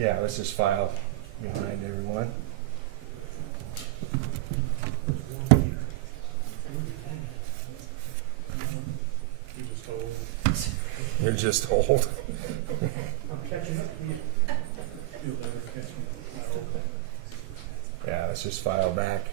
Yeah, let's just file behind everyone. You're just old. Yeah, let's just file back.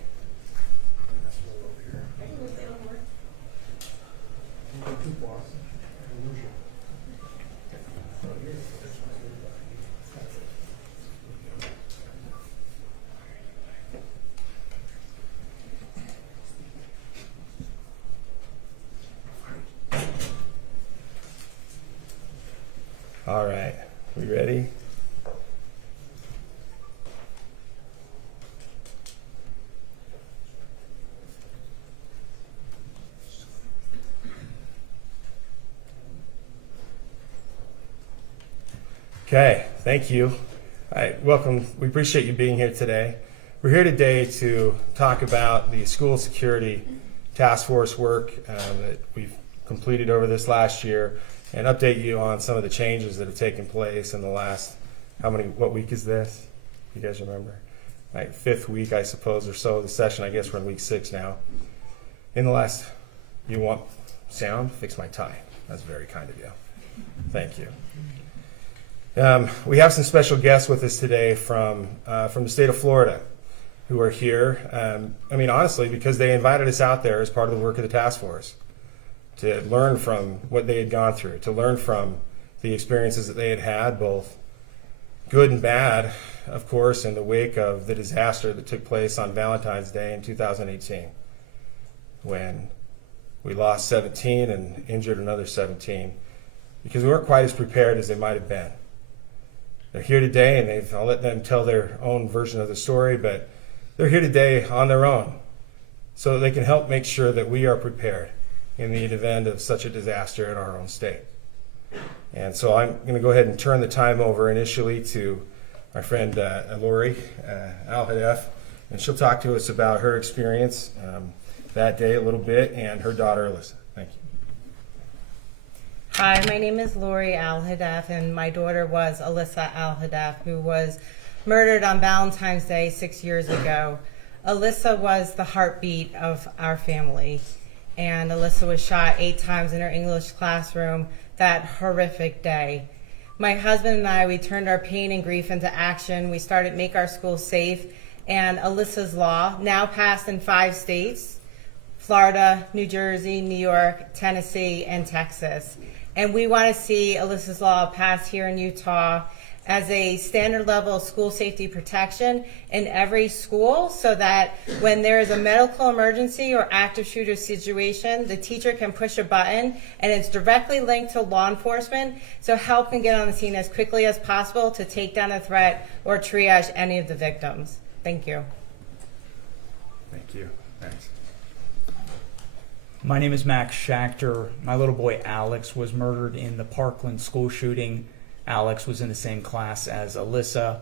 All right, we ready? Okay, thank you. All right, welcome. We appreciate you being here today. We're here today to talk about the school security task force work that we've completed over this last year and update you on some of the changes that have taken place in the last, what week is this? You guys remember? Like 5th week, I suppose, or so of the session. I guess we're in week 6 now. In the last, you want sound? Fix my tie. That's very kind of you. Thank you. We have some special guests with us today from the state of Florida who are here. Honestly, because they invited us out there as part of the work of the task force to learn from what they had gone through, to learn from the experiences that they had had, both good and bad, of course, in the wake of the disaster that took place on Valentine's Day in 2018, when we lost 17 and injured another 17, because we weren't quite as prepared as they might have been. They're here today, and I'll let them tell their own version of the story, but they're here today on their own so that they can help make sure that we are prepared in the event of such a disaster in our own state. And so I'm going to go ahead and turn the time over initially to my friend Lori Al-Hadaf, and she'll talk to us about her experience that day a little bit, and her daughter Alyssa. Thank you. Hi, my name is Lori Al-Hadaf, and my daughter was Alyssa Al-Hadaf, who was murdered on Valentine's Day 6 years ago. Alyssa was the heartbeat of our family, and Alyssa was shot 8 times in her English classroom that horrific day. My husband and I, we turned our pain and grief into action. We started Make Our Schools Safe, and Alyssas Law, now passed in 5 states, Florida, New Jersey, New York, Tennessee, and Texas. And we want to see Alyssas Law pass here in Utah as a standard level of school safety protection in every school, so that when there is a medical emergency or active shooter situation, the teacher can push a button and it's directly linked to law enforcement, so help can get on the scene as quickly as possible to take down a threat or triage any of the victims. Thank you. Thank you. Thanks. My name is Max Schachter. My little boy Alex was murdered in the Parkland school shooting. Alex was in the same class as Alyssa.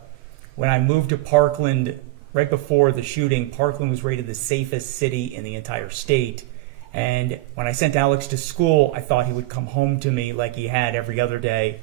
When I moved to Parkland right before the shooting, Parkland was rated the safest city in the entire state. And when I sent Alex to school, I thought he would come home to me like he had every other day.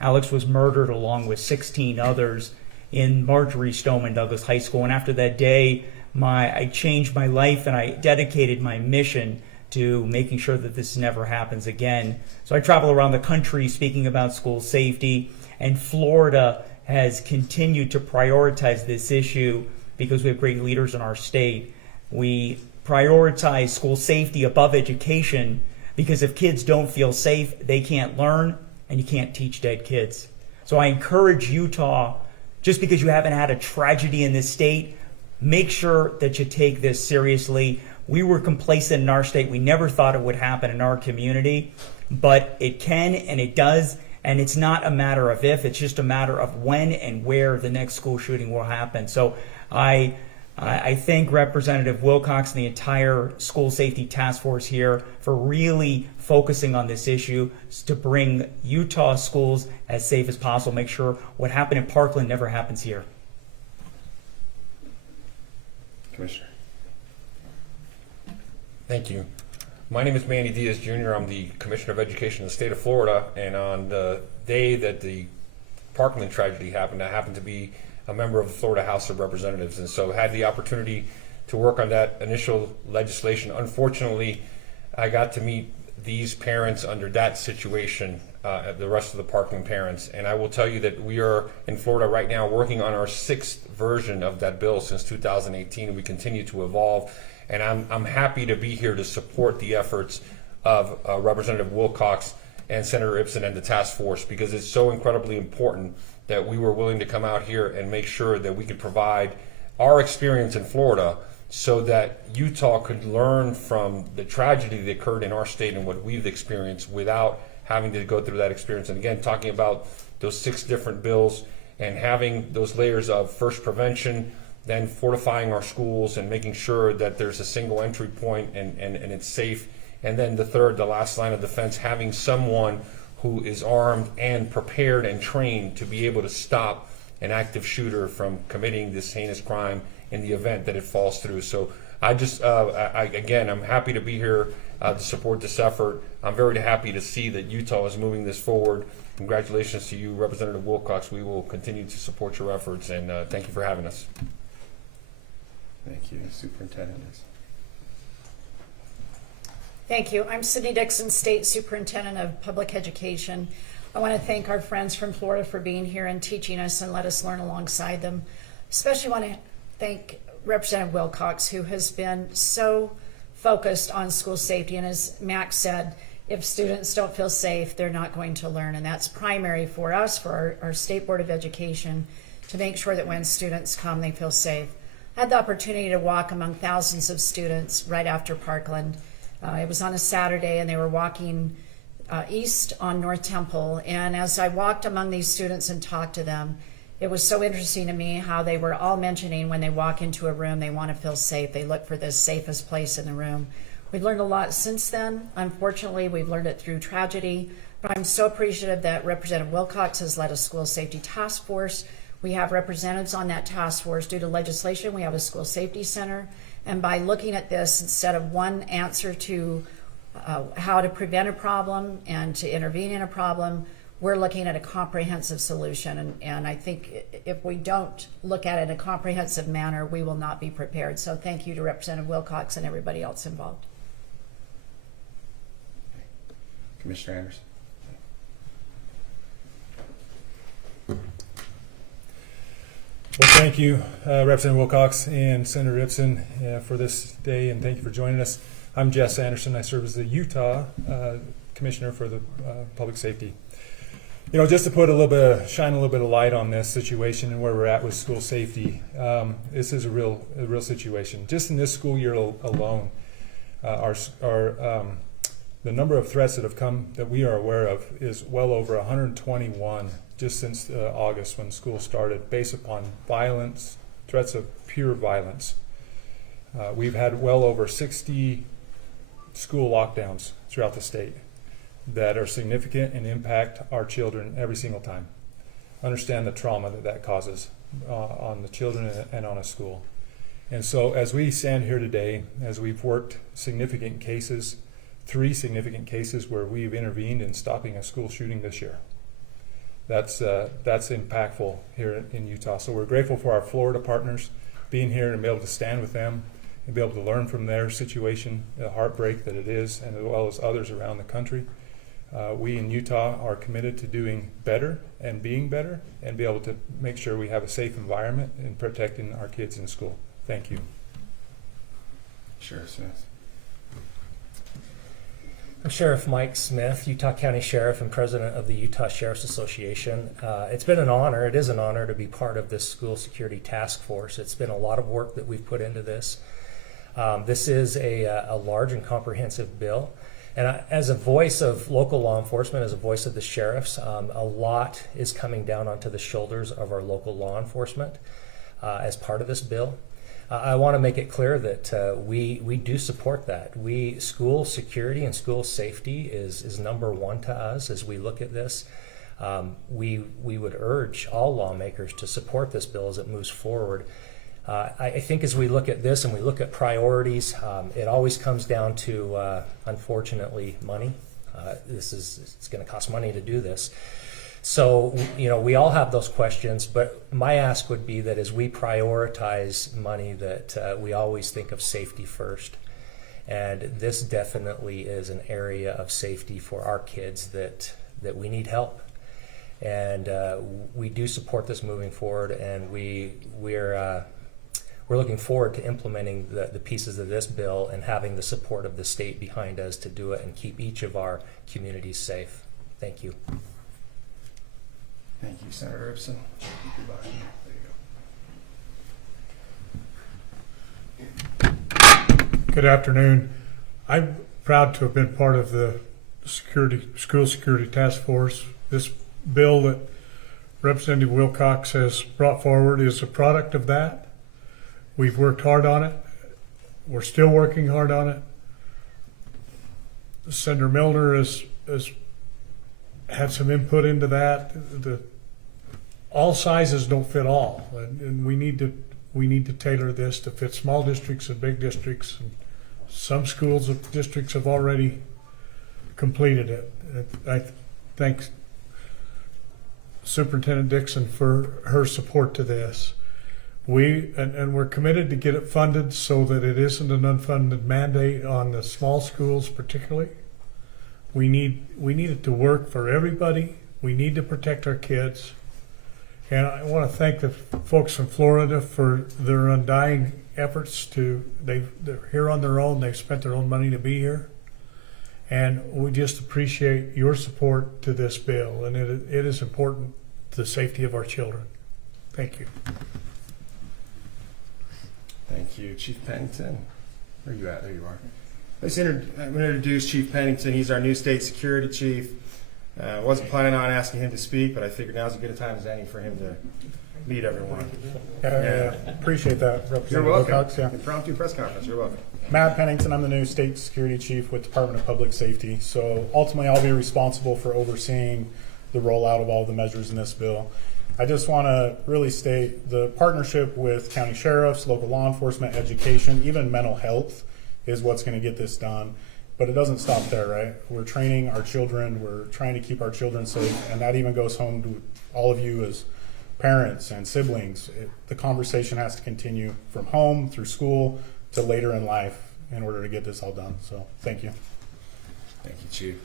Alex was murdered along with 16 others in Marjorie Stoneman Douglas High School. And after that day, I changed my life and I dedicated my mission to making sure that this never happens again. So I travel around the country speaking about school safety, and Florida has continued to prioritize this issue because we have great leaders in our state. We prioritize school safety above education because if kids don't feel safe, they can't learn, and you can't teach dead kids. So I encourage Utah, just because you haven't had a tragedy in this state, make sure that you take this seriously. We were complacent in our state. We never thought it would happen in our community, but it can and it does, and it's not a matter of if, it's just a matter of when and where the next school shooting will happen. So I thank Representative Wilcox and the entire school safety task force here for really focusing on this issue to bring Utah schools as safe as possible, make sure what happened in Parkland never happens here. Commissioner. Thank you. My name is Manny Diaz Jr. I'm the Commissioner of Education in the state of Florida, and on the day that the Parkland tragedy happened. I happened to be a member of the Florida House of Representatives, and so had the opportunity to work on that initial legislation. Unfortunately, I got to meet these parents under that situation, the rest of the Parkland parents, and I will tell you that we are in Florida right now working on our 6th version of that bill since 2018, and we continue to evolve. And I'm happy to be here to support the efforts of Representative Wilcox and Senator Ibsen and the task force, because it's so incredibly important that we were willing to come out here and make sure that we could provide our experience in Florida so that Utah could learn from the tragedy that occurred in our state and what we've experienced without having to go through that experience. And again, talking about those 6 different bills and having those layers of first prevention, then fortifying our schools and making sure that there's a single entry point and it's safe. And then the last line of defense, having someone who is armed and prepared and trained to be able to stop an active shooter from committing this heinous crime in the event that it falls through. So again, I'm happy to be here to support this effort. I'm very happy to see that Utah is moving this forward. Congratulations to you, Representative Wilcox. We will continue to support your efforts, and thank you for having us. Thank you, Superintendent. Thank you. I'm Sydney Dixon, State Superintendent of Public Education. I want to thank our friends from Florida for being here and teaching us and let us learn alongside them. Especially want to thank Representative Wilcox, who has been so focused on school safety. And as Max said, if students don't feel safe, they're not going to learn. And that's primary for us, for our State Board of Education, to make sure that when students come, they feel safe. I had the opportunity to walk among thousands of students right after Parkland. It was on a Saturday, and they were walking east on North Temple. And as I walked among these students and talked to them, it was so interesting to me how they were all mentioning when they walk into a room, they want to feel safe. They look for the safest place in the room. We've learned a lot since then. Unfortunately, we've learned it through tragedy. But I'm so appreciative that Representative Wilcox has led a school safety task force. We have representatives on that task force. Due to legislation, we have a school safety center. And by looking at this, instead of one answer to how to prevent a problem and to intervene in a problem, we're looking at a comprehensive solution. And I think if we don't look at it in a comprehensive manner, we will not be prepared. So thank you to Representative Wilcox and everybody else involved. Commissioner Anderson. Well, thank you, Representative Wilcox and Senator Ibsen, for this day, and thank you for joining us. I'm Jess Anderson. I serve as the Utah Commissioner for the Public Safety. You know, just to shine a little bit of light on this situation and where we're at with school safety. This is a real situation. Just in this school year alone, the number of threats that have come that we are aware of is well over 121 just since August when school started, based upon violence, threats of pure violence. We've had well over 60 school lockdowns throughout the state that are significant and impact our children every single time. Understand the trauma that causes on the children and on a school. And so as we stand here today, as we've worked significant cases, 3 significant cases where we've intervened in stopping a school shooting this year. That's impactful here in Utah. So we're grateful for our Florida partners being here and be able to stand with them and be able to learn from their situation, the heartbreak that it is, and as well as others around the country. We in Utah are committed to doing better and being better and be able to make sure we have a safe environment in protecting our kids in school. Thank you. Sheriff Smith. I'm Sheriff Mike Smith, Utah County Sheriff and President of the Utah Sheriff's Association. It's been an honor, it is an honor to be part of this school security task force. It's been a lot of work that we've put into this. This is a large and comprehensive bill. And as a voice of local law enforcement, as a voice of the sheriffs, a lot is coming down onto the shoulders of our local law enforcement as part of this bill. I want to make it clear that we do support that. School security and school safety is number one to us as we look at this. We would urge all lawmakers to support this bill as it moves forward. I think as we look at this and we look at priorities, it always comes down to, unfortunately, money. It's going to cost money to do this. So, we all have those questions, but my ask would be that as we prioritize money, that we always think of safety first. And this definitely is an area of safety for our kids that we need help. And we do support this moving forward, and we're looking forward to implementing the pieces of this bill and having the support of the state behind us to do it and keep each of our communities safe. Thank you. Thank you, Senator Ipson. Good afternoon. I'm proud to have been part of the school security task force. This bill that Representative Wilcox has brought forward is a product of that. We've worked hard on it. We're still working hard on it. Senator Milner has had some input into that. All sizes don't fit all, and we need to tailor this to fit small districts and big districts. And some schools of districts have already completed it. I thank Superintendent Dixon for her support to this. We're committed to get it funded so that it isn't an unfunded mandate on the small schools particularly. We need it to work for everybody. We need to protect our kids. And I want to thank the folks from Florida for their undying efforts they're here on their own. They've spent their own money to be here. And we just appreciate your support to this bill. And it is important to the safety of our children. Thank you. Thank you, Chief Pennington. Where are you at? There you are. I'm going to introduce Chief Pennington. He's our new state security chief. Wasn't planning on asking him to speak, but I figured now's as good a time as any for him to meet everyone. Appreciate that, Representative You're welcome. Wilcox. Yeah. Impromptu press conference. You're welcome. Matt Pennington, I'm the new state security chief with Department of Public Safety. So ultimately, I'll be responsible for overseeing the rollout of all the measures in this bill. I just want to really state the partnership with county sheriffs, local law enforcement, education, even mental health is what's going to get this done. But it doesn't stop there, right? We're training our children. We're trying to keep our children safe. And that even goes home to all of you as parents and siblings. The conversation has to continue from home, through school, to later in life in order to get this all done. So thank you. Thank you, Chief.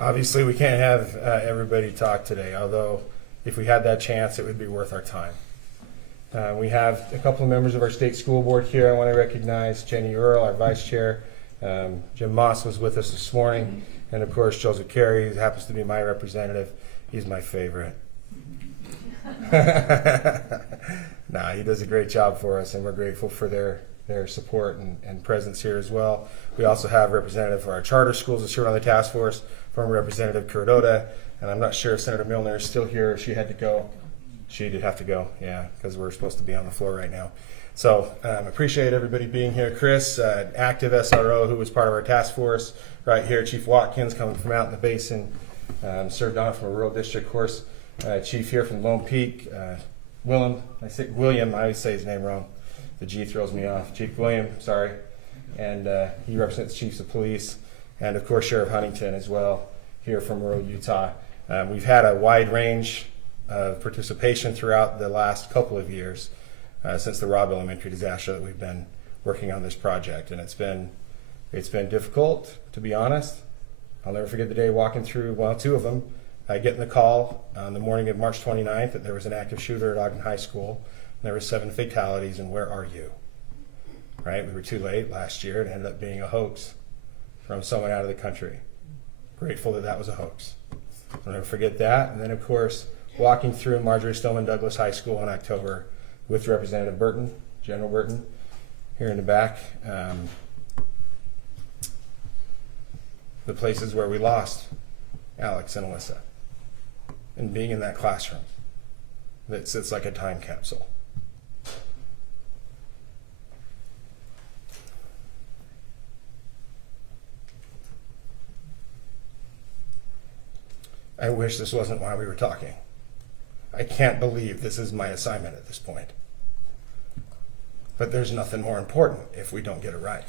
Obviously, we can't have everybody talk today, although if we had that chance, it would be worth our time. We have a couple of members of our state school board here. I want to recognize Jenny Earl, our vice chair. Jim Moss was with us this morning. And of course, Joseph Carey, who happens to be my representative. He's my favorite. Nah, he does a great job for us, and we're grateful for their support and presence here as well. We also have a representative for our charter schools that's here on the task force, former Representative Kurt Oda, and I'm not sure if Senator Milner is still here. She had to go. She did have to go, yeah, because we're supposed to be on the floor right now. So appreciate everybody being here. Chris, active SRO who was part of our task force right here. Chief Watkins coming from out in the basin, served on from a rural district, of course. Chief here from Lone Peak, William, I always say his name wrong. The G throws me off. Chief William, sorry. And he represents chiefs of police. And of course, Sheriff Huntington as well, here from rural Utah. We've had a wide range of participation throughout the last couple of years since the Robb Elementary disaster that we've been working on this project. And it's been difficult, to be honest. I'll never forget the day walking through, well, two of them, getting the call on the morning of March 29th that there was an active shooter at Ogden High School. There were 7 fatalities, and where are you? Right? We were too late last year. It ended up being a hoax from someone out of the country. Grateful that that was a hoax. I'll never forget that. And then, of course, walking through Marjorie Stoneman Douglas High School in October with Representative Burton, General Burton, here in the back. The places where we lost Alex and Alyssa. And being in that classroom that sits like a time capsule. I wish this wasn't why we were talking. I can't believe this is my assignment at this point. But there's nothing more important if we don't get it right.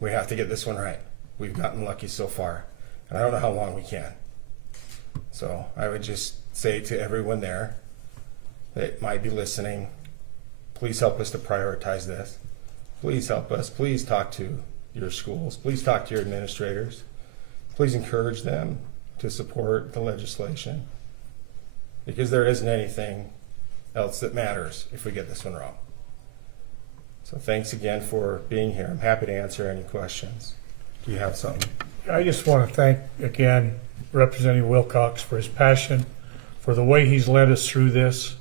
We have to get this one right. We've gotten lucky so far, and I don't know how long we can. So I would just say to everyone there that might be listening, please help us to prioritize this. Please help us. Please talk to your schools. Please talk to your administrators. Please encourage them to support the legislation, because there isn't anything else that matters if we get this one wrong. So thanks again for being here. I'm happy to answer any questions. Do you have something? I just want to thank again Representative Wilcox for his passion, for the way he's led us through this.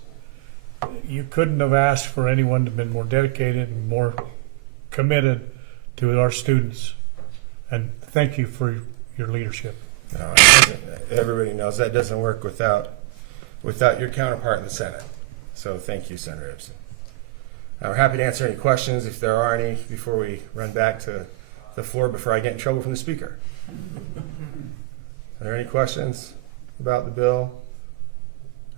You couldn't have asked for anyone to have been more dedicated and more committed to our students. And thank you for your leadership. No, everybody knows that doesn't work without your counterpart in the Senate. So thank you, Senator Ibsen. We're happy to answer any questions if there are any before we run back to the floor before I get in trouble from the speaker. Are there any questions about the bill?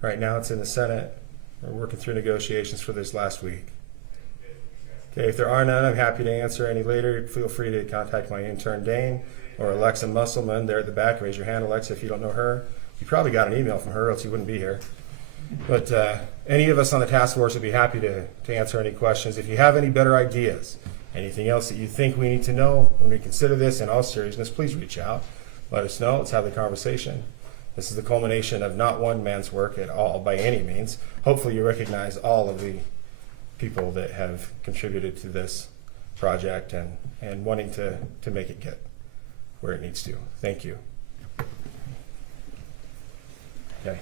Right now it's in the Senate. We're working through negotiations for this last week. Okay, if there are none, I'm happy to answer any later. Feel free to contact my intern, Dane, or Alexa Musselman there at the back. Raise your hand, Alexa, if you don't know her. You probably got an email from her, else you wouldn't be here. But any of us on the task force would be happy to answer any questions. If you have any better ideas, anything else that you think we need to know when we consider this in all seriousness, please reach out. Let us know. Let's have the conversation. This is the culmination of not one man's work at all, by any means. Hopefully you recognize all of the people that have contributed to this project and wanting to make it get where it needs to. Thank you. Okay.